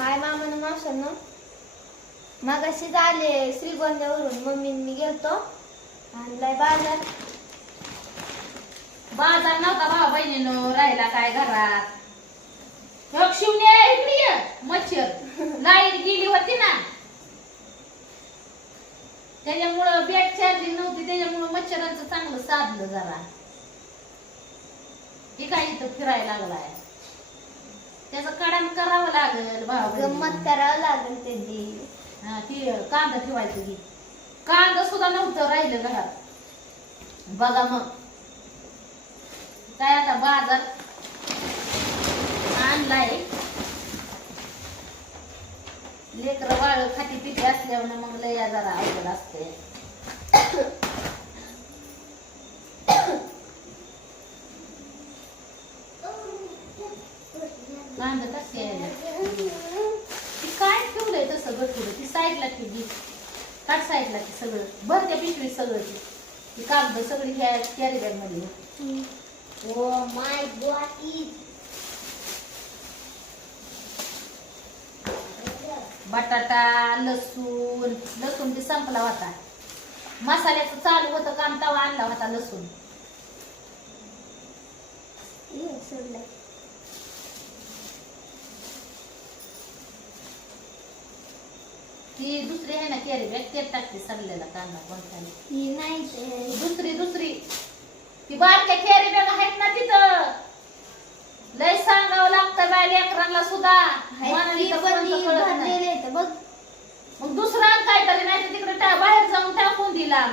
हाय मामान मावशानं मगाशी आले श्रीगोंद्यावरून. मम्मी मी गेलतो. आणलाय बाजार. बाजार नव्हता भाऊ बहिणीनं राहिला काय घरात? मग शिवण्या इकडे ये, मच्छर. लाइट गेली होती ना. त्याच्यामुळं बॅट चार्जिंग नव्हती त्याच्यामुळं मच्छरांचं चांगलं साधलं जरा. हे काय इथं फिरायला लागलाय? त्याचं कडाण करावं लागल भाऊ. गंमत करावं लागेल त्याची हा ती कांदा ठेवायचं की कांदा सुद्धा नव्हतं राहिलं घरात. बघा मग. काय आता बाजार आणलाय. लेकर वाळ खाती पिठी असल्यावर मग लय जरा अवघड असते कांदा कसे ती काय ठेवलंय तसं गठुडं ती साईडला ठेवली. काट साईडला ती सगळं. भर त्या पिशवीत सगळं. ती ती कागद सगळी ह्या कॅरी बॅगमध्ये ओ माय गॉड बटाटा लसूण लसूण बी संपला होता. मसाल्याचं चालू होतं काम तवा आणला होता लसूण. ती दुसरी आहे ना कॅरी बॅग ते टाकते सडलेला कांदा कोणता ही नाही ते. दुसरी दुसरी. ती बारक्या कॅरी बॅग आहेत ना तिथं. लय सांगावं लागतं बाय लेकरांना सुद्धा. मनाने ती तर पण कोणतं ती कळत नाही. भरलेली आहे तर बघ. मग दुसरा काय तरी नाही तर तिकडे टा- बाहेर जाऊन टाकून दिला.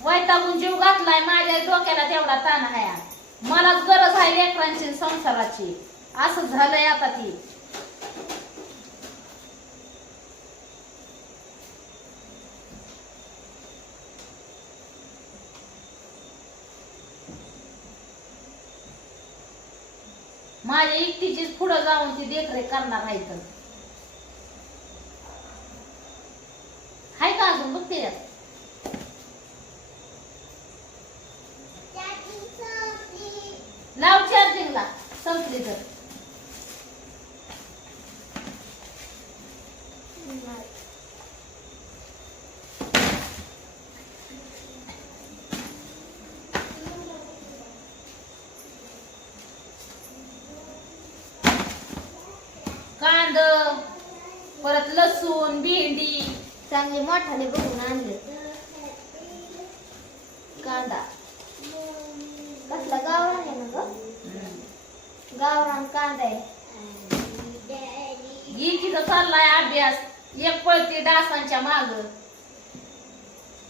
वैतागून जीव घातलाय माझ्या डोक्याला तेवढा ताण आहे. मलाच गरज आहे लेकरांची आणि संसाराची. असं झालंय आता ती. माझ्या एकटीचीच पुढं जाऊन ती देखरेख करणार नाही तर हाय का अजून बघते यात लाव चार्जिंगला संपली तर कांद परत लसूण भेंडी. चांगले मोठाले बघून आणले. कांदा. कसला गावरान आहे ना ग? गावरान कांदा आहे. एकीचा चाललाय अभ्यास. एक पळते डासांच्या माग.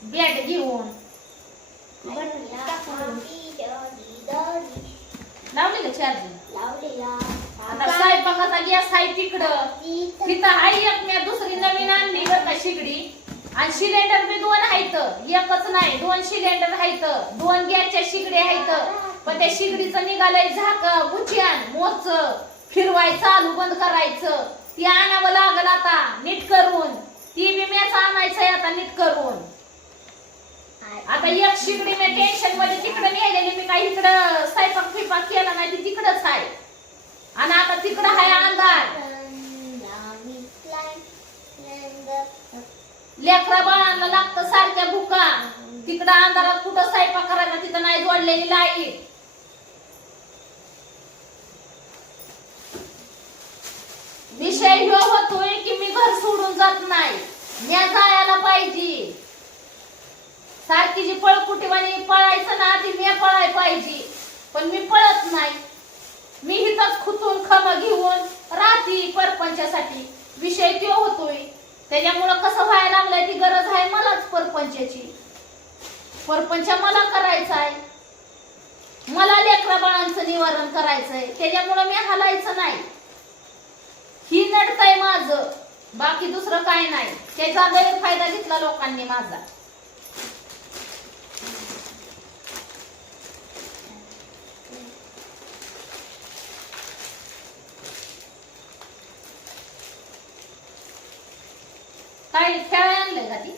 बॅट घेऊन. लावली का चार्जिंग आता का- स्वयंपाकाचा गॅस आहे तिकडं. तिथं आहे एक मी दुसरी नवीन आणली बरं का शिगडी. आणि सिलेंडर बी दोन आहेत. एकच नाही दोन सिलेंडर आहेत. दोन गॅसच्या शिगडी आहेत. पण त्या शिगडीचं निघालंय झाक बुचियान मोच फिरवाय चालू बंद करायचं. ती आणावं लागल आता नीट करून. ती बी मेच आणायचंय आता नीट करून. आता एक शिगडी मी टेन्शनमध्ये तिकडे नेलेली मी काय इकडं स्वयंपाक फिपाक केला नाही ती तिकडच आहे. आणि आता तिकडं आहे अंधार. लेकरा बाळांना लागतं सारख्या भुका. तिकडं अंधारात कुठं स्वयंपाक करायचा तिथं नाही जोडलेली लाइट. विषय ह्यो होतोय की मी घर सोडून जात नाही. न्या जायला पाहिजे. सारखी जी पळकुटीवाणी पळायचं ना ती मी पळाय पाहिजे पण मी पळत नाही मी हिथंच खुतून घेऊन राहती परपंचासाठी विषय तो होतोय. त्याच्यामुळं कसं व्हायला लागलंय ती गरज आहे मलाच परपंचाची. परपंच मला करायचा आहे मला लेकरा बाळांचं निवारण करायचंय. त्याच्यामुळं मी हलायचं नाही. ही नडतंय माझं. बाकी दुसरं काय नाही. त्याचा गैरफायदा घेतला लोकांनी माझा. शाळेत खेळायला आणलंय का ती?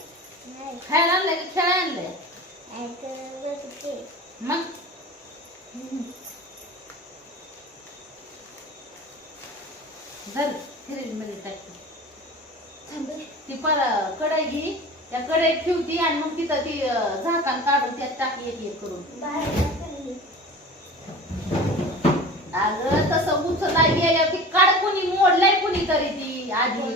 खेळायला आणलंय की? खेळायला आणलंय. मग? ती पर कढई घे. त्या कढईत ठेवती आणि मग तिथं ती झाकण काढून त्यात टाकी एक एक करून. अगं तसं उचलाय गेल्या ती काढ कोणी मोडलाय कुणी तरी ती आधी.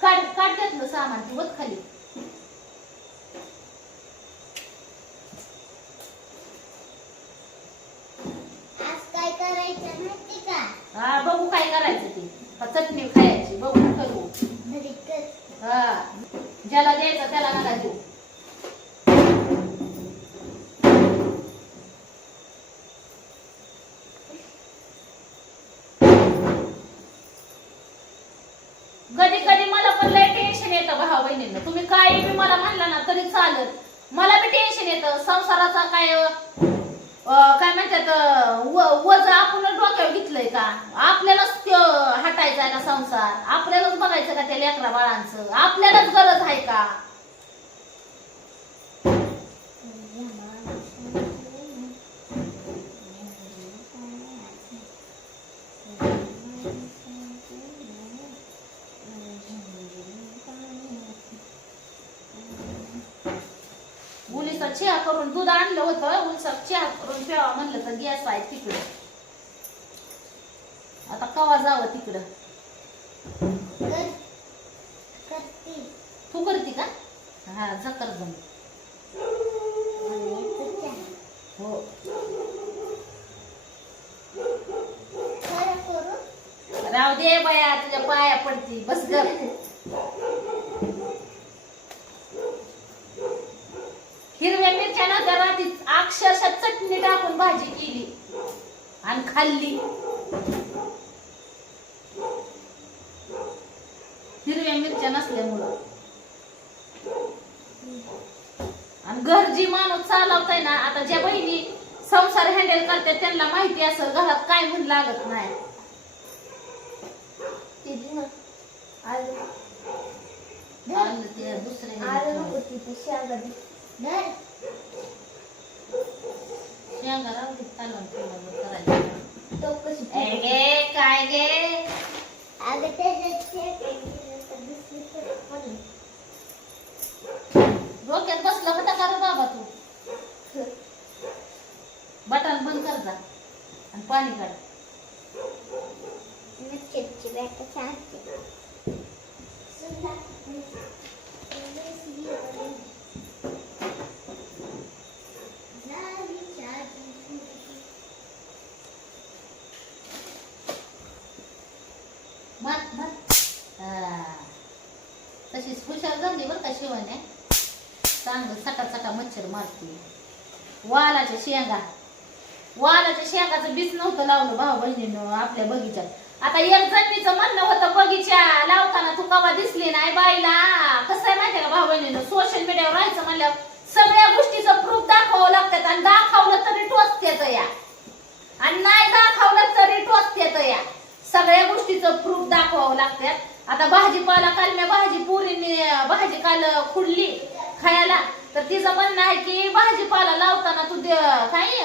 काढ काढ त्यातलं सामान ती वत खाली आज काय करायचं माहिती का हा बघू काय करायचं ते का चटणी खायची बघू करू घरी कर. हा ज्याला द्यायचं त्याला नका देऊ कधी कधी मला पण लय टेन्शन येतं भावा बहिणींना तुम्ही काय बी मला म्हणला ना तरी चालत मला बी टेन्शन येतं. संसाराचा काय अं, काय म्हणतात व- वज आपण डोक्यावर घेतलंय का? आपल्यालाच त्यो हटायचा आहे ना संसार. आपल्यालाच बघायचं का त्या लेकरा बाळांचं? आपल्यालाच गरज आहे का? चहा करून दूध आणलं होतं उलीचा चहा करून प्यावा म्हणलं तर गॅस आहे तिकडं. आता कवा जावं तिकडं. तू करते का? हा जकर जम. हो? राव दे बाया तुझ्या पाया पडती. बस ग हिरव्या मिरच्यानं घरात अक्षरशः चटणी टाकून भाजी केली आणि खाल्ली. हिरव्या मिरच्या नसल्यामुळं. आणि घर जी माणूस चालवताय ना आता ज्या बहिणी संसार हँडल करतात त्यांना माहिती असं घरात काय म्हणून लागत नाही. दुसरे आलू नको ती ती शेंगा दे. धर. शेंगा राहू दे, कालवण केलं करायचं. काय गे अगं. डोक्यात बसला होता का बाबा तू बटन बंद कर जा आणि पाणी काढ मिरच्याची बॅट चालते. सुद्धा. झाली चालती. मत मत हा. तशीच हुशार झाली बरं का शिवाने चांगलं सटा सटा मच्छर मारते. वालाच्या शेंगा. वालाच्या शेंगाचं बीच नव्हतं लावलं भाऊ बहिणीनं आपल्या बगीच्यात. आता एक जणीचं म्हणणं होतं बगीचा लावताना तू कवा दिसली नाही बाईला. कसं आहे माहितीये का भाऊ बहिणीनं? सोशल मीडियावर राहायचं म्हणल्यावर सगळ्या गोष्टीचं प्रूफ दाखवावं लागतात आणि दाखवलं तरी टोचतेच या. आणि नाही दाखवलं तरी टोचतेच या. सगळ्या गोष्टीचं प्रूफ दाखवावं लागतात. आता भाजीपाला काल मी भाजी पुरीने भाजी काल खुडली खायला. तर तिचं म्हणणं आहे की भाजीपाला लावताना तू काही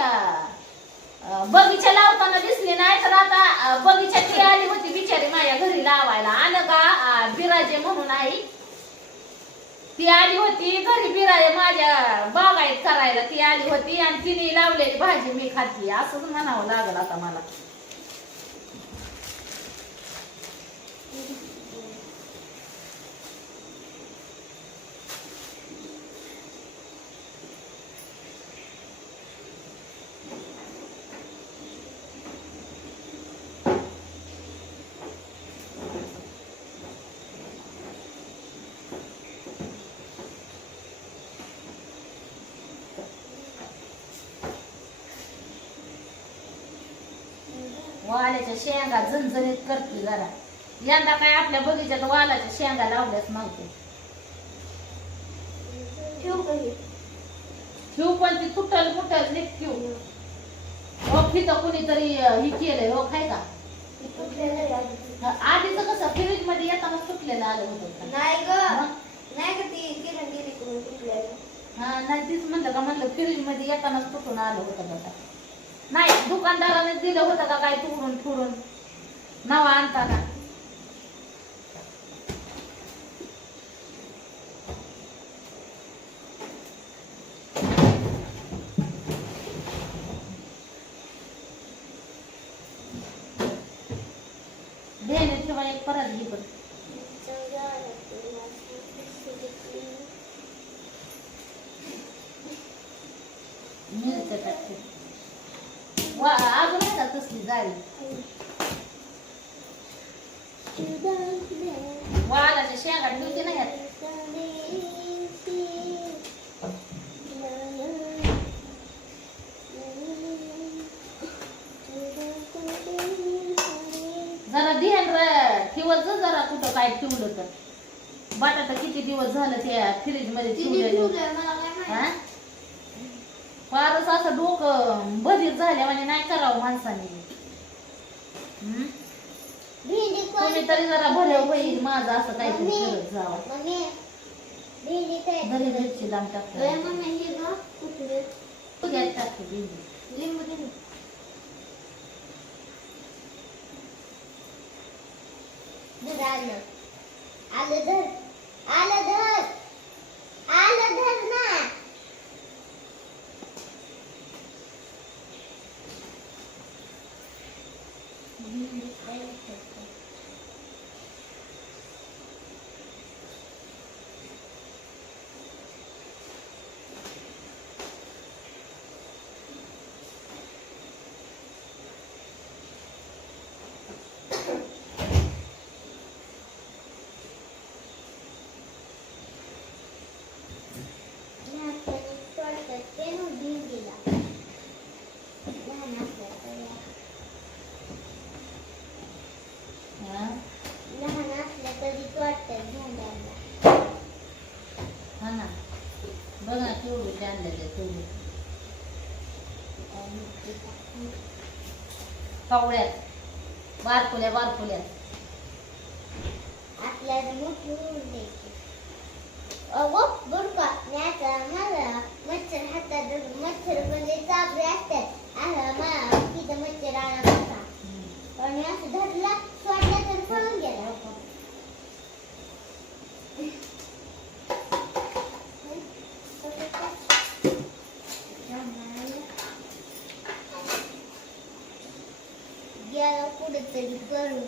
बगीचा लावताना दिसली नाही तर आता बगीचा बगीच्याची आली होती बिचारी माझ्या घरी लावायला. आलं का बिराजे म्हणून आई ती आली होती घरी बिराजे माझ्या बागायत करायला ती आली होती आणि तिने लावलेली भाजी मी खाती. असंच म्हणावं लागलं आता मला. वाल्याच्या शेंगा झणझणीत करते जरा. यंदा काय आपल्या बगीच्यात वालाच्या शेंगा लावल्याच नव्हते ठेवू पण ती तुटल फुटल ठेवू हो. तिथं कुणीतरी हे केलंय हो काय का? आधीच कसं फ्रीजमध्ये येताना सुटलेलं आलं होतं? नाही ग? नाही ग ती किरण गेली हा नाही तीच म्हणलं का म्हणलं फ्रीजमध्ये येतानाच तुटून आलं होतं बघा. नाही दुकानदाराने दिलं होतं का काय तुडून फुडून नवा आणताना ध्यानात ठेवा एक परत घे बरं. मिरच्या टाकते वा अजून जाळी वालाच्या शेंगा ठेवते ना ह्यात जरा ध्यान र- ठेवत जरा कुठं काय ठेवलं तर. बटाटा किती दिवस झालं त्या फ्रीजमध्ये ठेवलेलं? फारच असं डोकं बधीर झाल्या म्हणजे नाही करावं माणसाने. हम्म? भेंडी तुम्ही तरी जरा भलं होईल माझं असं काहीतरी करत जावं. धरी घरची अरे टाकतो हे गॅस टाकते भेंडी. लिंबू दे आलं. आलं धर. आलं धर आलं धर ना हा? लहान असल्या कधीच वाटतं भेंड्यांना हा ना बघ ना केवढे आणलेले तेवढे कवड्यात बारकुल्या बारकुल्यात आपल्याला मोठी होऊन द्यायची अगो बुडका न्यायचा मला मच्छर हातात मच्छर म्हणजे चाबरे असतात. आला मला तिथं मच्छर आला होता. मी असं धरला सोडला तर पळून गेला. करून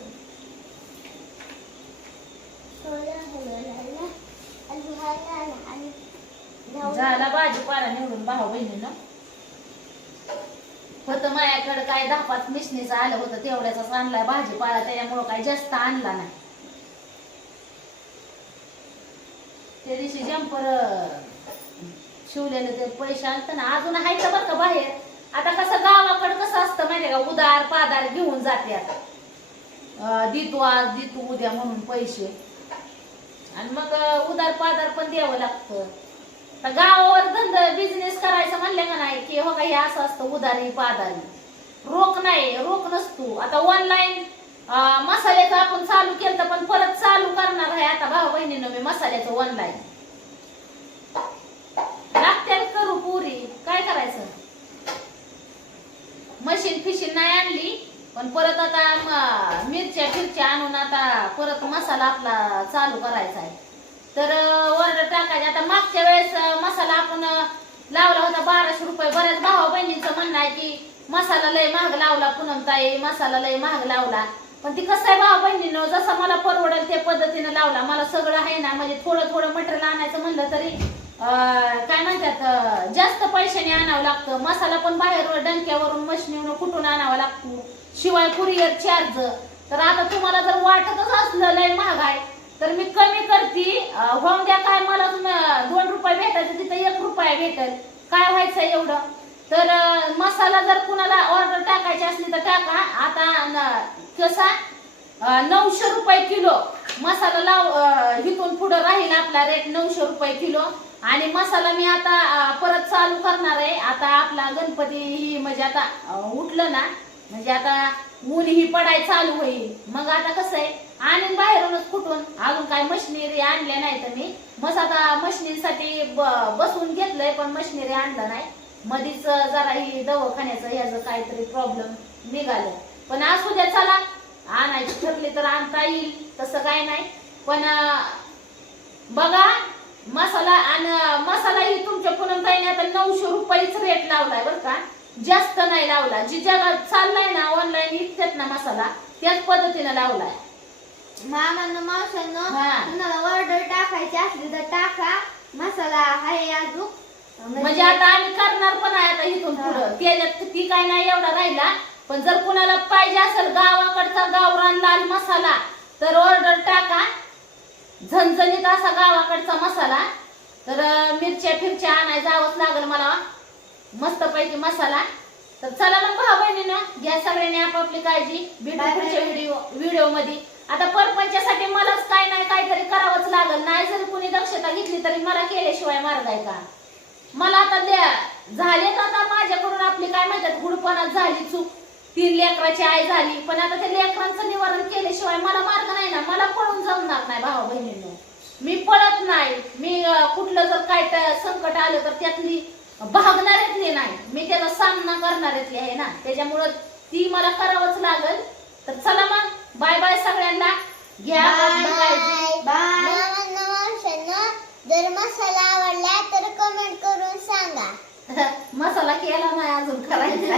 झाला भाजीपाला निवडून भाऊ बहिणीनं. होतं माझ्याकडे काय दहा पाच मिशनीचं आलं होतं तेवढ्याचाच आणलाय भाजीपाला त्याच्यामुळं काही जास्त आणला नाही. त्या दिवशी जम्पर शिवलेलं ते पैसे आणतं ना अजून आहे का बरं का बाहेर. आता कसं गावाकडं कसं असतं माहितीये का? उदार पादार घेऊन जाते आता. अं, देतो आज देतो उद्या म्हणून पैसे. आणि मग उदार पादार पण द्यावं लागतं. तर गावावर धंदा बिझनेस करायचं म्हणलं का नाही की हो का हे असं असतं उदारी पादारी रोख नाही रोख नसतो. आता ऑनलाईन मसाल्याचं आपण चालू केलं तर पण परत चालू करणार आहे. आता भाऊ बहिणीनं मी मसाल्याचं ऑनलाईन लागत्यात करू पुरी काय करायचं मशीन फिशीन नाही परत आता मिरच्या फिरच्या आणून आता परत मसाला आपला चालू करायचा आहे. तर ऑर्डर टाकायची. आता मागच्या वेळेस मसाला आपण लावला होता बाराशे रुपये. बऱ्याच भावा बहिणींचं म्हणणं आहे की मसाला लय महाग लावला पूनमताई मसाला लय महाग लावला. पण ती कसं आहे भावा बहिणीनं जसं मला परवडेल त्या पद्धतीनं लावला. मला सगळं आहे ना म्हणजे थोडं थोडं मटेरियल आणायचं म्हणलं तरी काय म्हणतात जास्त पैशाने आणावं लागतं. मसाला पण बाहेर डंक्यावरून मशनीवरून कुठून आणावा लागतो? शिवाय कुरिअर चार्ज तर आता तुम्हाला जर वाटतच असलं लय महाग आहे तर मी कमी करते. होम होऊन द्या काय मला दोन रुपये भेटायचं तिथं एक रुपया भेटेल. काय व्हायचं एवढं? तर मसाला जर कुणाला ऑर्डर टाकायची असली तर टाका. आता कसा? नऊशे रुपये किलो. मसाला लाव इथून पुढं राहील आपला रेट नऊशे रुपये किलो. आणि मसाला मी आता परत चालू करणार आहे. आता आपला गणपती ही म्हणजे आता उठलं ना म्हणजे आता ऊन ही पडाय चालू होईल. मग आता कसं आहे आणि बाहेरूनच कुठून अजून काय मशिनरी आणल्या नाही तर मी. मस आता मशिनीसाठी ब- बसवून घेतलंय पण मशिनरी आणलं नाही. मधीच जरा ही दवाखान्याचं ह्याचं काहीतरी प्रॉब्लेम निघालं. पण असू द्या चला. आणायची ठरली तर आणता येईल. तसं काय नाही. पण बघा मसाला आणि मसाला ही तुमच्या पूनम ताईने आता नऊशे रुपयाच रेट लावलाय बरं का. जास्त नाही लावला. जी जगात चाललाय ना ऑनलाईन विकतात ना मसाला त्याच पद्धतीने लावलाय. मामांना मावशांना हा. ऑर्डर टाकायची असली तर टाका. मसाला आहे अजून. म्हणजे आता आम्ही करणार पण आहे आता इथून पुढं. त्याच्यात ती काय नाही एवढा राहिला. पण जर कुणाला पाहिजे असेल गावाकडचा गावरान लाल मसाला तर ऑर्डर टाका. झणझणीत असा गावाकडचा मसाला. तर मिरच्या फिरच्या आणाय जावंच लागल मला. मस्त पैकी मसाला. तर चला मग भाऊ बहिणीनं घ्या सगळ्यांनी आपापली काळजी भेटू. पुढच्या व्हिडिओ व्हिडिओमध्ये आता परपंचासाठी मलाच काय नाही काहीतरी करावंच लागल. नाही जरी कुणी दक्षता घेतली तरी मला केल्याशिवाय मार्ग आहे का? मला आता द्या झालेत आता माझ्याकडून आपली काय म्हणतात गुडपणात झाली चूक. तीन लेकराची आई झाली पण आता त्या लेकरांचं निवारण केल्याशिवाय मला मार्ग नाही ना मला पळून जमणार नाही भावा बहिणींनो. मी पळत नाही मी कुठलं जर काय संकट आलं तर त्यातली भागणाऱ्यातली नाही. मी त्याचा सामना करणाऱ्यातली आहे ना. त्याच्यामुळं ती मला करावंच लागल. तर चला मग बाय बाय सगळ्यांना. घ्या जर मसाला आवडला तर कमेंट करून सांगा. मसाला केला नाही अजून करायचा